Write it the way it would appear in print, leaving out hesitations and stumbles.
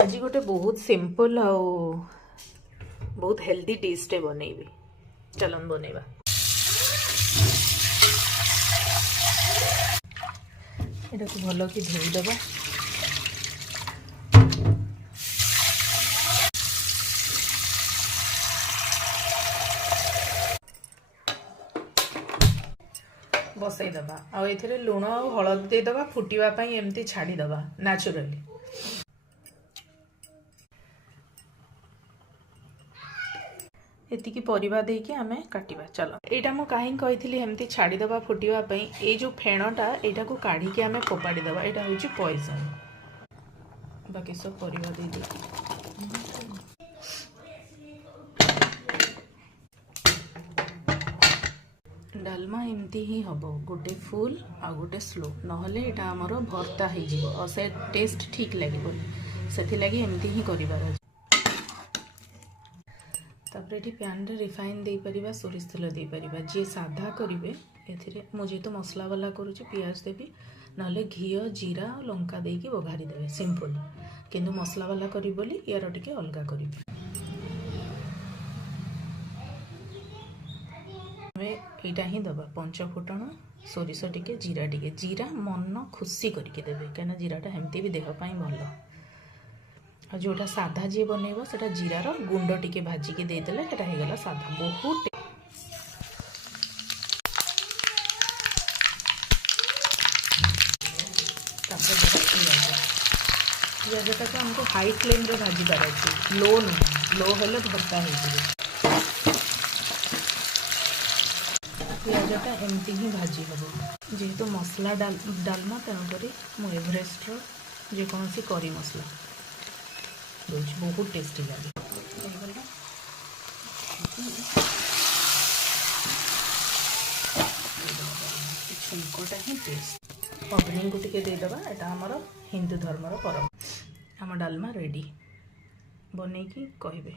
आज गोटे बहुत सिंपल आ बहुत हेल्दी डिशटे बनैबी चलन बनैबा। एटा को भल कि धोईदेबा। बसईदबा आउ लुण आ हलदी देदबा फुटापी एमती छाड़ीदबा नेचुराली। एतिकी परिबा देकी आमे काटिबा। चलो एटा मु काहे कहिथिली एमती छाड़ीदबा फुटापी ए जो फेणटा एटा को काढ़ी के आमे फोपाड़ी दबा। एटा होची पॉइजन। बाकी सब परिबा दे दे डालमा एमती ही हम गोटे फुल आ गोटे स्लो नहले एटा हमर भर्ता हो जिवो और से टेस्ट ठीक लगे से लगी एमती ही करिबार अछि। तापर एठी पैन रे रिफाइन दे परिबा सोरिष तेल दे परिबा। जे साधा करिवे एथिरे मु जेतु मसला वाला करूची पियाज देबी नहले घी जीरा लंका देकी बघारी देबे सिंपल। किंतु मसला वाला करी बोली यार टिके अलगा करिबे। एटा ही दबा पंच फुटण सोरिष टिके जीरा मन खुशी करके देबे कहीं जीराटा हेमती भी देह पाई भल। आ जोटा साधा जी बनइबो सेटा जीरार गुंड टिके भाजिकी देदेले सेटा हो गला साधा बहुत। पियाजटा को हमको हाई फ्लेम रे भाजिबार अछि लो नुह लो हेले भर्ता हो। पियाजटा एमती ही भाजी हम जेहेतु मसला डालमा तेणुक मु एवरेस्ट जेकोसी करी मसला दूसरी बहुत टेस्टी लगे। छुंकटा ही टेस्ट अग्नि को टिके देदबा। एटा हमर हिंदू धर्मर परम। आम डालमा रेडी बनई की कहबे।